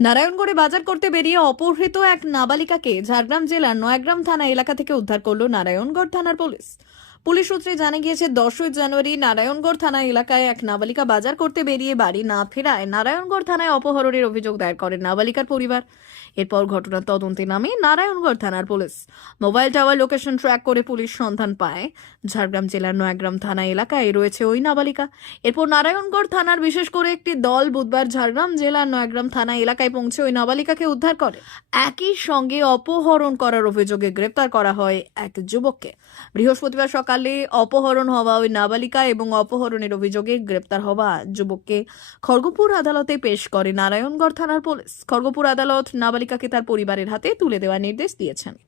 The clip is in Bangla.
নারায়ণগড়ে বাজার করতে বেরিয়ে অপহৃত এক নাবালিকাকে ঝাড়গ্রাম জেলার নয়াগ্রাম থানা এলাকা থেকে উদ্ধার করল নারায়ণগড় থানার পুলিশ। পুলিশ সূত্রে জানা গিয়েছে, দশই জানুয়ারি নারায়ণগড় থানা এলাকায় এক নাবালিকা বাজার করতে বেরিয়ে বাড়ি না ফেরায় নারায়ণগড় থানায় অপহরণের অভিযোগ দায়ের করেন নাবালিকার পরিবার। এরপর ঘটনার তদন্তে নামে নারায়ণগড় থানার police. Mobile tower location track করে পুলিশ সন্ধান পায়। ঝাড়গ্রাম জেলার নয়াগ্রাম থানা এলাকায় রয়েছে ওই নাবালিকা। এরপর নারায়ণগড় থানার বিশেষ করে একটি দল বুধবার ঝাড়গ্রাম জেলার নয়াগ্রাম থানা এলাকায় পৌঁছে ওই নাবালিকাকে উদ্ধার করে। একই সঙ্গে অপহরণ করার অভিযোগে গ্রেপ্তার করা হয় এক যুবককে। বৃহস্পতিবার সকালে অপহরণ হওয়া ওই নাবালিকা এবং অপহরণের অভিযোগে গ্রেপ্তার হওয়া যুবককে খড়গপুর আদালতে পেশ করে নারায়ণগড় থানার পুলিশ। খড়গপুর আদালত নাবালিকাকে তার পরিবারের হাতে তুলে দেওয়ার নির্দেশ দিয়েছেন।